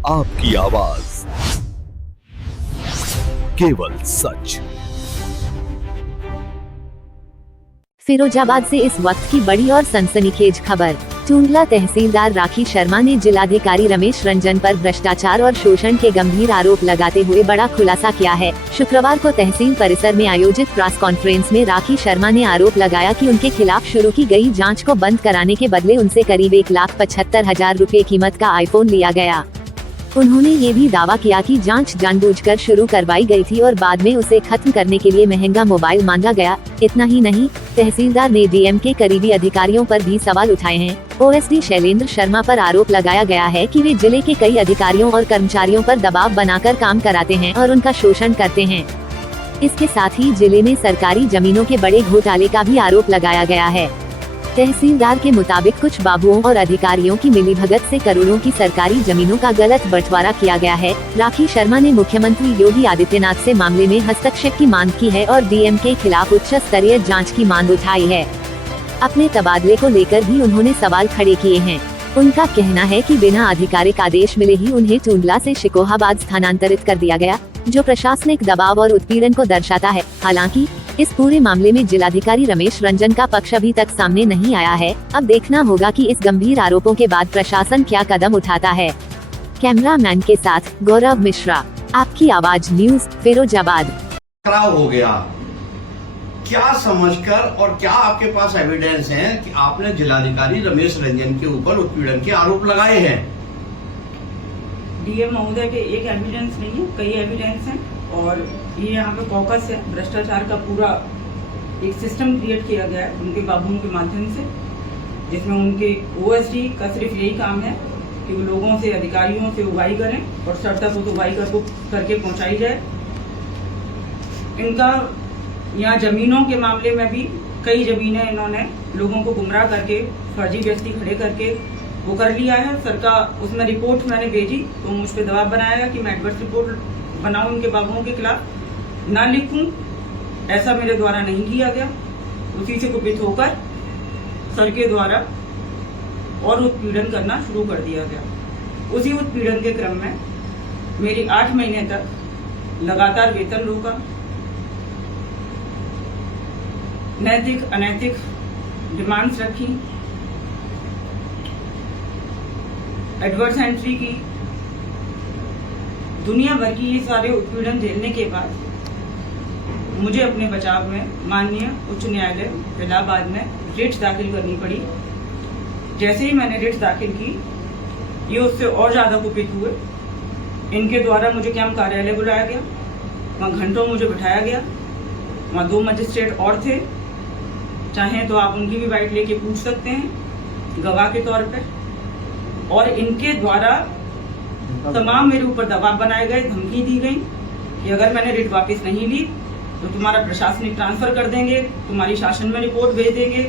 आपकी आवाज, केवल सच। फिरोजाबाद से इस वक्त की बड़ी और सनसनीखेज खबर। टूंडला तहसीलदार राखी शर्मा ने जिलाधिकारी रमेश रंजन पर भ्रष्टाचार और शोषण के गंभीर आरोप लगाते हुए बड़ा खुलासा किया है। शुक्रवार को तहसील परिसर में आयोजित प्रेस कॉन्फ्रेंस में राखी शर्मा ने आरोप लगाया कि उनके खिलाफ शुरू की गई जांच को बंद कराने के बदले उनसे करीब 1,75,000 रुपए कीमत का आईफोन लिया गया। उन्होंने ये भी दावा किया कि जांच जानबूझकर शुरू करवाई गई थी और बाद में उसे खत्म करने के लिए महंगा मोबाइल मांगा गया। इतना ही नहीं, तहसीलदार ने डीएम के करीबी अधिकारियों पर भी सवाल उठाए हैं। ओएसडी शैलेंद्र शर्मा पर आरोप लगाया गया है कि वे जिले के कई अधिकारियों और कर्मचारियों पर दबाव बनाकर काम कराते हैं और उनका शोषण करते हैं। इसके साथ ही जिले में सरकारी जमीनों के बड़े घोटाले का भी आरोप लगाया गया है। तहसीलदार के मुताबिक कुछ बाबुओं और अधिकारियों की मिलीभगत से करोड़ों की सरकारी जमीनों का गलत बंटवारा किया गया है। राखी शर्मा ने मुख्यमंत्री योगी आदित्यनाथ से मामले में हस्तक्षेप की मांग की है और डीएम के खिलाफ उच्च स्तरीय जांच की मांग उठाई है। अपने तबादले को लेकर भी उन्होंने सवाल खड़े किए हैं। उनका कहना है कि बिना आधिकारिक आदेश मिले ही उन्हें टूंडला से शिकोहाबाद स्थानांतरित कर दिया गया, जो प्रशासनिक दबाव और उत्पीड़न को दर्शाता है। हालांकि इस पूरे मामले में जिलाधिकारी रमेश रंजन का पक्ष अभी तक सामने नहीं आया है। अब देखना होगा कि इस गंभीर आरोपों के बाद प्रशासन क्या कदम उठाता है। कैमरामैन के साथ गौरव मिश्रा, आपकी आवाज न्यूज, फिरोजाबाद। खराब हो गया क्या समझकर, और क्या आपके पास एविडेंस है कि आपने जिलाधिकारी रमेश रंजन के ऊपर उत्पीड़न के आरोप लगाए हैं? डीएम महोदय के एक एविडेंस नहीं है, कई एविडेंस हैं। और ये यहाँ पे कॉकस है, भ्रष्टाचार का पूरा एक सिस्टम क्रिएट किया गया है उनके बाबुओं के माध्यम से, जिसमें उनके ओएसडी का सिर्फ यही काम है कि वो लोगों से, अधिकारियों से उगाही करें और सर तक उस उगाही करके पहुंचाई जाए। इनका यहाँ जमीनों के मामले में भी कई जमीनें इन्होंने लोगों को गुमराह करके, फर्जी व्यक्ति खड़े करके वो कर लिया है। सर का उसमें रिपोर्ट मैंने भेजी तो मुझ पर दबाव बनाया कि मैं एडवर्स रिपोर्ट बनाऊं उनके बाबुओं के खिलाफ, ना लिखूं। ऐसा मेरे द्वारा नहीं किया गया। उसी से कुपित होकर सर के द्वारा और उत्पीड़न करना शुरू कर दिया गया। उसी उत्पीड़न के क्रम में मेरी 8 महीने तक लगातार वेतन रोका, नैतिक अनैतिक डिमांड्स रखी, एडवर्स एंट्री की। दुनिया भर की ये सारे उत्पीड़न झेलने के बाद मुझे अपने बचाव में माननीय उच्च न्यायालय इलाहाबाद में रिट दाखिल करनी पड़ी। जैसे ही मैंने रिट दाखिल की, ये उससे और ज्यादा कुपित हुए। इनके द्वारा मुझे कैंप कार्यालय बुलाया गया, वहाँ घंटों मुझे बिठाया गया। वहाँ 2 मजिस्ट्रेट और थे, चाहें तो आप उनकी भी बाइट लेके पूछ सकते हैं गवाह के तौर पे। और इनके द्वारा तमाम मेरे ऊपर दबाव बनाए गए, धमकी दी गई कि अगर मैंने रिट वापस नहीं ली तो तुम्हारा प्रशासनिक ट्रांसफर कर देंगे, तुम्हारी शासन में रिपोर्ट भेज देंगे।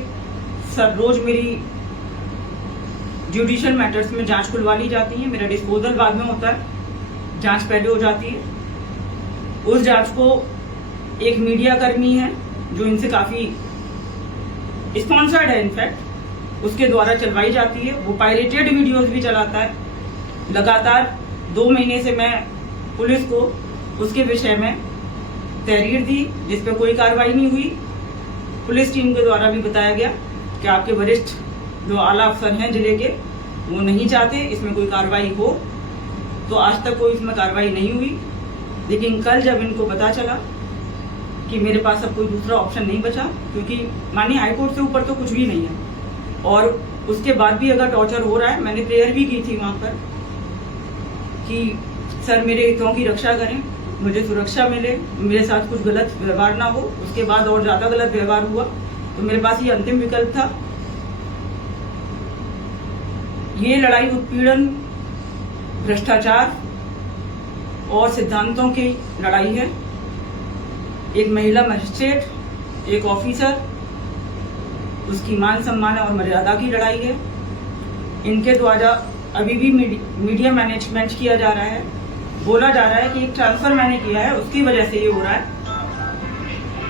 सर रोज मेरी जुडिशियल मैटर्स में जांच खुलवा ली जाती है, मेरा डिस्पोजल बाद में होता है, जांच पहले हो जाती है। उस जांच को एक मीडिया कर्मी है जो इनसे काफी स्पॉन्सर्ड है, इनफैक्ट उसके द्वारा चलवाई जाती है। वो पायरेटेड वीडियोस भी चलाता है। लगातार 2 महीने से मैं पुलिस को उसके विषय में तहरीर दी, जिस पे कोई कार्रवाई नहीं हुई। पुलिस टीम के द्वारा भी बताया गया कि आपके वरिष्ठ जो आला अफसर हैं जिले के, वो नहीं चाहते इसमें कोई कार्रवाई हो, तो आज तक कोई इसमें कार्रवाई नहीं हुई। लेकिन कल जब इनको पता चला कि मेरे पास अब कोई दूसरा ऑप्शन नहीं बचा, क्योंकि माननीय हाईकोर्ट से ऊपर तो कुछ भी नहीं है, और उसके बाद भी अगर टॉर्चर हो रहा है, मैंने प्रेयर भी की थी वहां पर कि सर मेरे हितों की रक्षा करें, मुझे सुरक्षा मिले, मेरे साथ कुछ गलत व्यवहार ना हो। उसके बाद और ज्यादा गलत व्यवहार हुआ तो मेरे पास ये अंतिम विकल्प था। ये लड़ाई उत्पीड़न, भ्रष्टाचार और सिद्धांतों की लड़ाई है। एक महिला मजिस्ट्रेट, एक ऑफिसर, उसकी मान सम्मान और मर्यादा की लड़ाई है। इनके द्वारा अभी भी मीडिया मैनेजमेंट किया जा रहा है। बोला जा रहा है कि एक ट्रांसफर मैंने किया है, उसकी वजह से ये हो रहा है।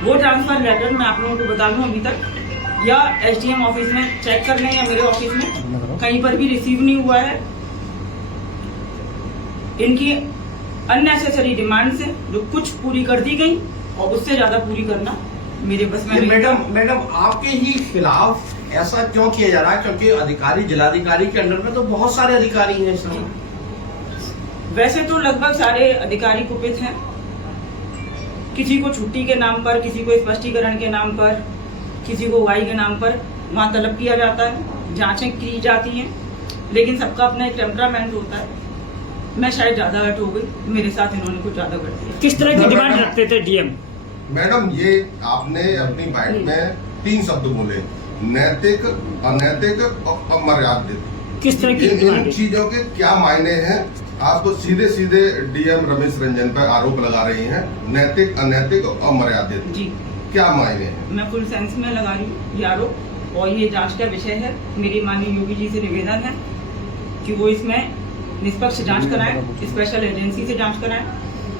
वो ट्रांसफर लेटर मैं आप लोगों को बता दूं, अभी तक या एसडीएम ऑफिस में चेक कर लें या मेरे ऑफिस में कहीं पर भी रिसीव नहीं हुआ है। इनकी अननेसेसरी डिमांड्स है जो कुछ पूरी कर दी गई और उससे ज्यादा पूरी करना मेरे बस में ये नहीं। मैडम आपके ही खिलाफ ऐसा क्यों किया जा रहा है? क्योंकि अधिकारी जिलाधिकारी के अंडर में तो बहुत सारे अधिकारी हैं इस समय। वैसे तो लगभग सारे अधिकारी कुपित हैं, किसी को छुट्टी के नाम पर, किसी को स्पष्टीकरण के नाम पर, किसी को उगाई के नाम पर वहाँ तलब किया जाता है, जांचें की जाती हैं, लेकिन सबका अपना एक टेम्परामेंट होता है। मैं शायद ज्यादा हर्ट हो गई, मेरे साथ इन्होंने कुछ ज्यादा कर दिया। किस तरह की डिमांड रखते थे डीएम? मैडम ये आपने अपनी बाइट में 3 शब्द बोले, नैतिक, अनैतिक और अमर्यादित। किस तरह की डिमांड इन है? चीजों के क्या मायने हैं? आप तो सीधे सीधे डीएम रमेश रंजन पर आरोप लगा रही हैं, नैतिक, अनैतिक और अमर्यादित। जी, क्या मायने हैं? मैं फुल सेंस में लगा रही हूँ ये आरोप, और ये जांच का विषय है। मेरी माननीय योगी जी से निवेदन है कि वो इसमें निष्पक्ष जांच कराएं, स्पेशल एजेंसी से जांच कराएं,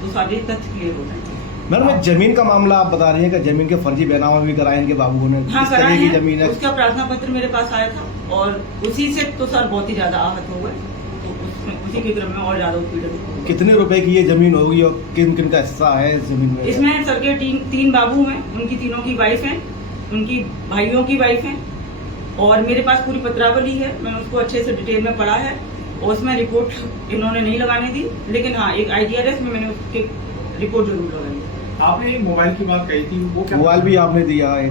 तो सारे तथ्य क्लियर हो जाएंगे। मैडम एक जमीन का मामला आप बता रही हैं कि जमीन के फर्जी बैनामा भी कराए इनके बाबू ने। हाँ, किस कराए तरह की हैं। जमीन है? उसका प्रार्थना पत्र मेरे पास आया था और उसी से तो सर बहुत ही ज्यादा आहत हो गए, तो उसी के क्रम में और ज्यादा उत्पीड़न हो गया। कितने रुपए की ये जमीन होगी और किन किन का हिस्सा है इस जमीन में? इसमें सर के 3 बाबू हैं, उनकी तीनों की वाइफ हैं, उनकी भाइयों की वाइफ हैं, और मेरे पास पूरी पत्रावली है, मैंने उसको अच्छे से डिटेल में पढ़ा है और उसमें रिपोर्ट इन्होंने नहीं लगाने दी, लेकिन हाँ एक IDRS में मैंने उसकी रिपोर्ट जरूर लगाई। आपने एक मोबाइल की बात कही थी, वो क्या? मोबाइल भी आपने दिया है।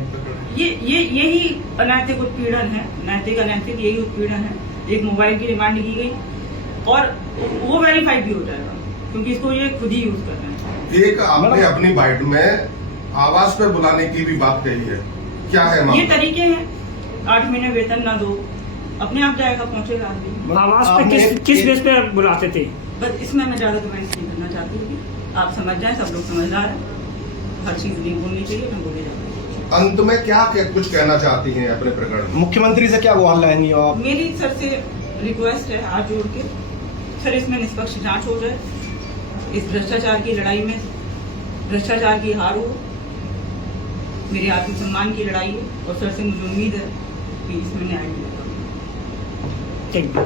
यही अनैतिक उत्पीड़न है, नैतिक अनैतिक यही उत्पीड़न है। एक मोबाइल की डिमांड की गई और वो वेरीफाई भी हो जाएगा, क्योंकि इसको ये खुद ही यूज कर रहे हैं। एक आपने अपनी बाइट में आवास पर बुलाने की भी बात कही है, क्या है ये मामला? तरीके हैं, 8 महीने वेतन ना दो, अपने आप जाएगा, पहुंचेगा आदमी। आवास पे आपने किस एक- बेस पे बुलाते थे? बस इसमें मैं ज्यादा कमेंट्स नहीं करना चाहती हूँ, आप समझ जाए, सब लोग समझदार हैं, हर चीज नहीं बोलनी चाहिए, मैं बोले जाती हूँ। अंत में क्या कुछ कहना चाहती हैं अपने प्रकरण में? मुख्यमंत्री से क्या गुहार लाएंगी आप? मेरी सर से रिक्वेस्ट है हाथ जोड़ के, सर इसमें निष्पक्ष जांच हो जाए, इस भ्रष्टाचार की लड़ाई में भ्रष्टाचार की हार हो, मेरे आत्मसम्मान की लड़ाई है, और सर से मुझे उम्मीद है कि इसमें न्याय मिलेगा। Thank you.